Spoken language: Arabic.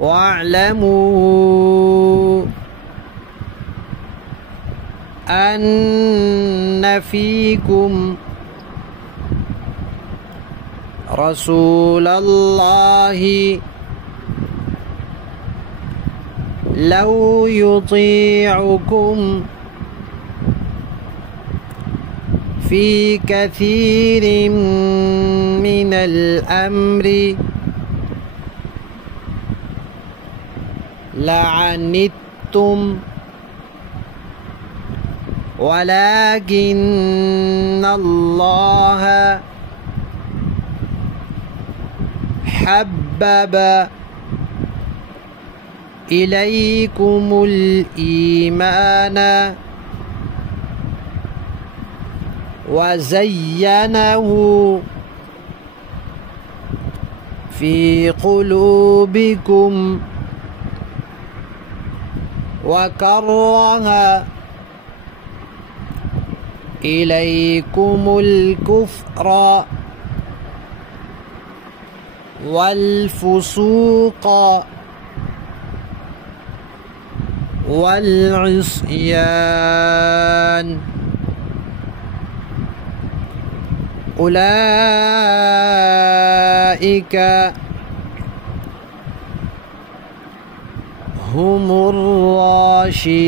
واعلموا أن فيكم رسول الله لو يطيعكم في كثير من الأمر لعنتم ولكن الله حبب إليكم الإيمان وزينه في قلوبكم وكره إليكم الكفر والفسوق والعصيان أولئك هم الراشدون.